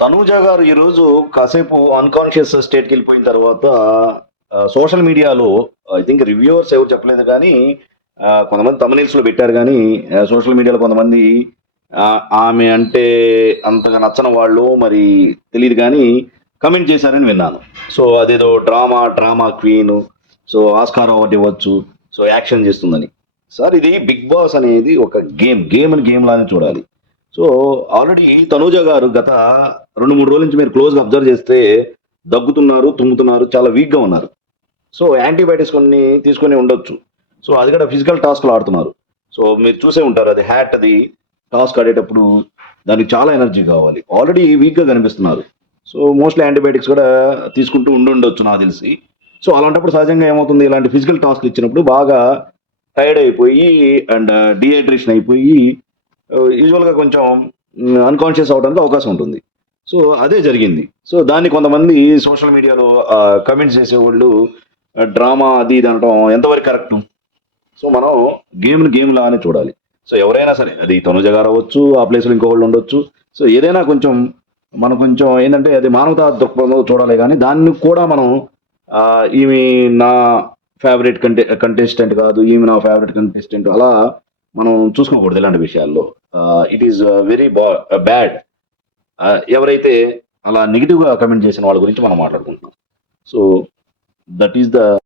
తనూజ గారు ఈరోజు కాసేపు అన్కాన్షియస్ స్టేట్కి వెళ్ళిపోయిన తర్వాత సోషల్ మీడియాలో ఐ థింక్ రివ్యూవర్స్ ఎవరు చెప్పలేదు కానీ కొంతమంది తమిళస్లో పెట్టారు కానీ సోషల్ మీడియాలో కొంతమంది ఆమె అంటే అంతగా నచ్చని వాళ్ళు మరి తెలియదు కానీ కమెంట్ చేశారని విన్నాను. సో అదేదో drama drama queen so Oscar ఒకటి ఇవ్వచ్చు సో యాక్షన్ చేస్తుందని. సార్ ఇది బిగ్ బాస్ అనేది ఒక గేమ్ గేమ్ అని గేమ్ లానే చూడాలి. సో ఆల్రెడీ తనూజ గారు గత రెండు మూడు రోజుల నుంచి మీరు క్లోజ్గా అబ్జర్వ్ చేస్తే దగ్గుతున్నారు తుమ్ముతున్నారు చాలా వీక్గా ఉన్నారు. సో యాంటీబయాటిక్స్ కొన్ని తీసుకొని ఉండొచ్చు. సో అది కూడా ఫిజికల్ టాస్క్లు ఆడుతున్నారు. సో మీరు చూసే ఉంటారు అది హ్యాట్ అది టాస్క్ ఆడేటప్పుడు దానికి చాలా ఎనర్జీ కావాలి. ఆల్రెడీ వీక్గా కనిపిస్తున్నారు. సో మోస్ట్లీ యాంటీబయాటిక్స్ కూడా తీసుకుంటూ ఉండుండొచ్చు నాకు తెలిసి. సో అలాంటప్పుడు సహజంగా ఏమవుతుంది? ఇలాంటి ఫిజికల్ టాస్క్ ఇచ్చినప్పుడు బాగా టైర్డ్ అయిపోయి అండ్ డిహైడ్రేషన్ అయిపోయి యూజువల్గా కొంచెం అన్కాన్షియస్ అవడానికి అవకాశం ఉంటుంది. సో అదే జరిగింది. సో దాన్ని కొంతమంది సోషల్ మీడియాలో కమెంట్స్ చేసేవాళ్ళు డ్రామా అది ఇది అనడం ఎంతవరకు కరెక్ట్? సో మనం గేమ్ని గేమ్ లానే చూడాలి. సో ఎవరైనా సరే అది తనుజ గారు అవ్వచ్చు ఆ ప్లేస్లో ఇంకొకళ్ళు ఉండొచ్చు. సో ఏదైనా కొంచెం మనం కొంచెం ఏంటంటే అది మానవతా దృక్పథంలో చూడాలి కానీ దాన్ని కూడా మనం ఈమె నా ఫేవరెట్ కంటే కంటెస్టెంట్ కాదు ఈమె నా ఫేవరెట్ కంటెస్టెంట్ అలా మనం చూసుకోకూడదు ఇలాంటి విషయాల్లో. ఇట్ ఈస్ వెరీ బా బ్యాడ్ ఎవరైతే అలా నెగిటివ్గా కమెంట్ చేసిన వాళ్ళ గురించి మనం మాట్లాడుకుంటున్నాం. So that is the